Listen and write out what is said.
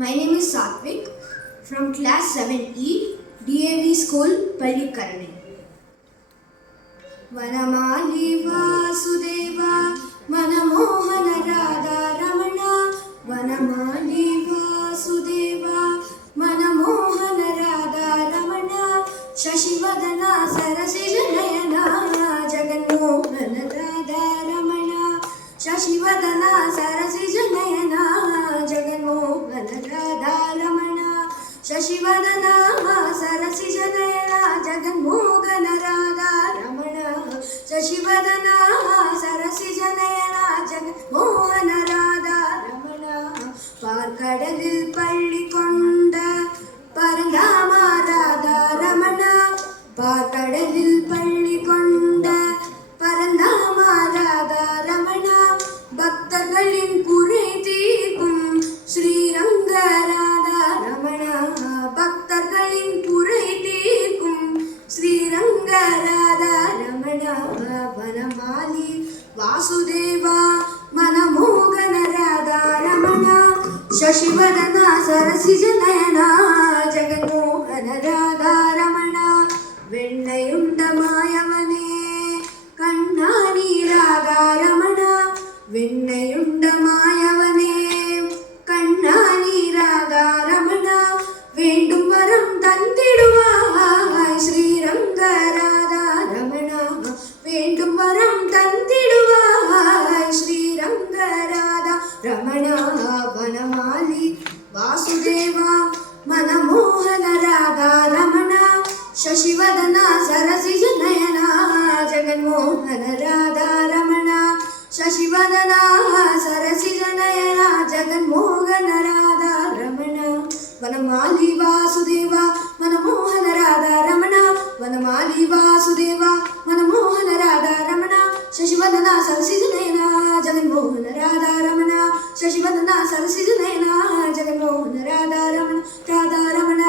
My name is Satvik from class 7E, DAV School, Pallikarani. Vanamali Vasudeva, Manamohana Radha Ramana. Vanamali Vasudeva, Manamohana Radha Ramana. Shashivadana Sarasijanayana, Jaganmohana Radha Ramana. Shashivadana Sarasijanayana, Jaganmohana Radha Ramana. Shashivadana Sarasijanayana, Jaganmohana Radha Ramana. Shashivadana Sarasijanayana, Jaganmohana Radha Ramana. Parkadalil Palli Konda Parandama Radha Ramana. Parkadalil Palli Konda Parandama Radha Ramana. பக்தர்களின் குறை தீர்க்கும் ஸ்ரீரங்க ராதா ரமணா. பக்தர்களின் குறை தீர்க்கும் ஸ்ரீரங்க ராதா ரமணா. வனமாலி வாசுதேவா மனமோகன ராதா ரமணா. ಶಶಿವದನ ಸರಸಿಜನಯನ ಜಗನ್ಮೋಹನ ರಾಧಾ ರಮಣ. வெண்ணையுண்ட மாயவனே கண்ணாணி ராதா ரமಣ. வெண்ணையுண்ட மாயவனே கண்ணாணி ராதா ரமண. வேண்டும் வரம் தந்திடுவாய் ஸ்ரீரங்க ராதா ரமண. வேண்டும் வரம் தந்திடுவாய் ஸ்ரீரங்க ராதா ரமண. வனமாலி வாசுதேவா மனமோகன ராதா ரமಣ. ಶಶಿವದನ ಸರಸಿಜನಯನ ಜಗನ್ಮೋಹನ ರಾಧಾ ರಮಣ. ಶಶಿವದನ ಸರಸಿಜನಯನ ಜಗನ್ಮೋಹನ ರಾಧಾ ರಮಣ. ವನಮಾಲಿ ವಾಸುದೇವ ಮನಮೋಹನ ರಾಧಾ ರಮಣ. ವನಮಾಲಿ ವಾಸುದೇವ ಮನಮೋಹನ ರಾಧಾ ರಮಣ. ಶಶಿವದನ ಸರಸಿಜನಯನ ಜಗನ್ಮೋಹನ ರಾಧಾ ರಮಣ. ಶಶಿವದನ ಸರಸಿಜನಯನ ಜಗನ್ಮೋಹನ ರಾಧಾ ರಮಣ. ರಾಧಾ ರಮಣ